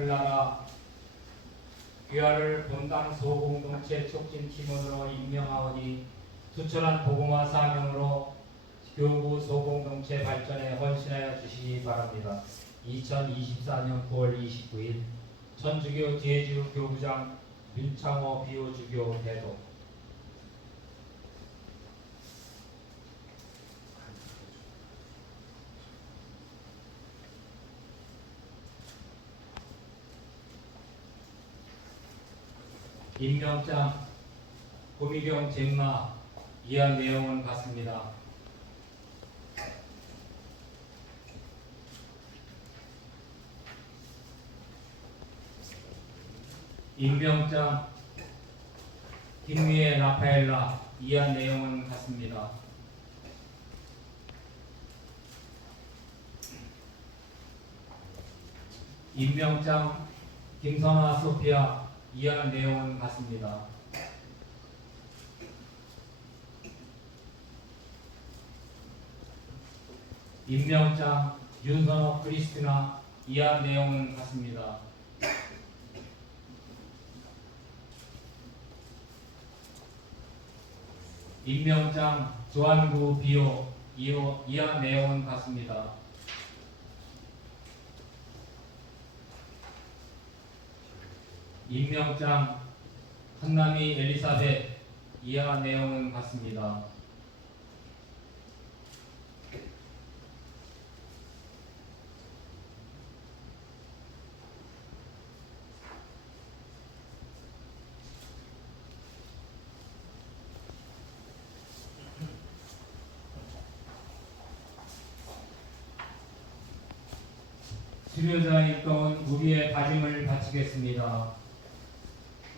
글라라 귀하를 본당 소공동체 촉진팀원으로 임명하오니 투철한 복음화 사명으로 교구 소공동체 발전에 헌신하여 주시기 바랍니다. 2024년 9월 29일 천주교 제주 교구장 윤창호 비호주교 대도 임명장 고미경 젠마 이한 내용은 같습니다. 임명장 김미애 라파엘라 이한 내용은 같습니다. 임명장 김선아 소피아 이한 내용은 같습니다. 임명장 윤선호 크리스티나 이한 내용은 같습니다. 임명장 조한구 이호 이한 내용은 같습니다. 임명장 한남이 엘리사벳 이하 내용은 같습니다. 수료자의 또한 우리의 다짐을 바치겠습니다.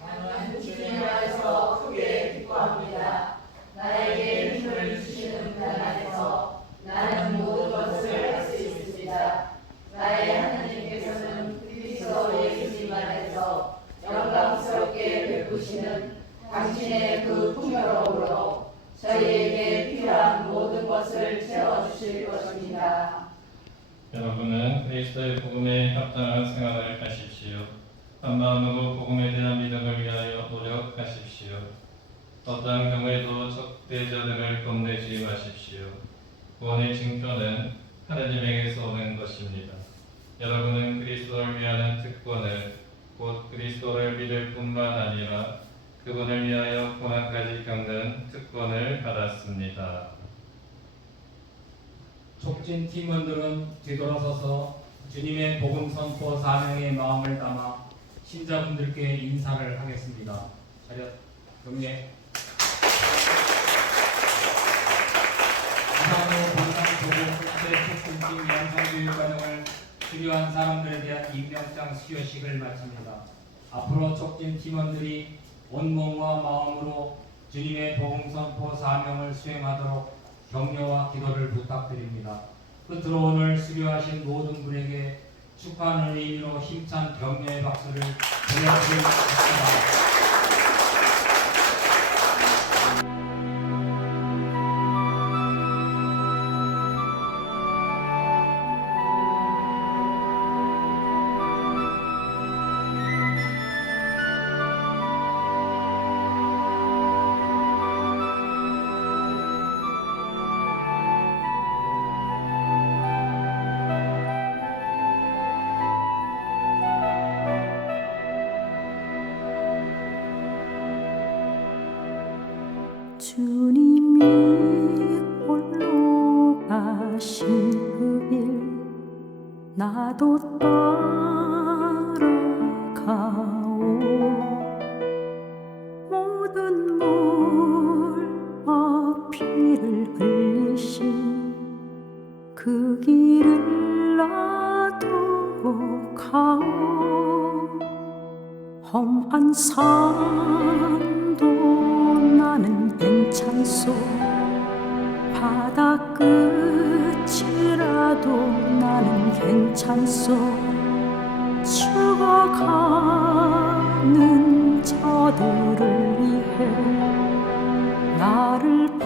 나는 주님 안에서 크게 기뻐합니다. 나에게 힘을 주시는 분 안에서 나는 모든 것을 할 수 있습니다. 나의 하나님께서는 그리스도 예수님 안에서 영광스럽게 베푸시는 당신의 그 풍요로움으로 저희에게 필요한 모든 것을 채워주실 것입니다. 여러분은 그리스도의 복음에 합당한 생활을 하십시오. 한 마음으로 복음에 대한 믿음을 위하여 노력하십시오. 어떠한 경우에도 적대자들을 겁내지 마십시오. 구원의 징표는 하나님에게서 오는 것입니다. 여러분은 그리스도를 위하는 특권을 곧 그리스도를 믿을 뿐만 아니라 그분을 위하여 고난까지 겪는 특권을 받았습니다. 촉진 팀원들은 뒤돌아서서 주님의 복음 선포 사명의 마음을 담아 신자분들께 인사를 하겠습니다. 차렷 경례. 이상으로 본당 복음 촉진팀 양성교육 과정을 수료한 사람들에 대한 임명장 수여식을 마칩니다. 앞으로 촉진 팀원들이 온몸과 마음으로 주님의 복음 선포 사명을 수행하도록 격려와 기도를 부탁드립니다. 끝으로 오늘 수료하신 모든 분에게 축하하는 의미로 힘찬 격려의 박수를 보내드리겠습니다. 나도 따라가오. 모든 물과 피를 흘리신 그 길을 나도 가오. 험한 산도 나는 괜찮소. 바다 나는 괜찮소? 죽어가는 저들을 위해 나를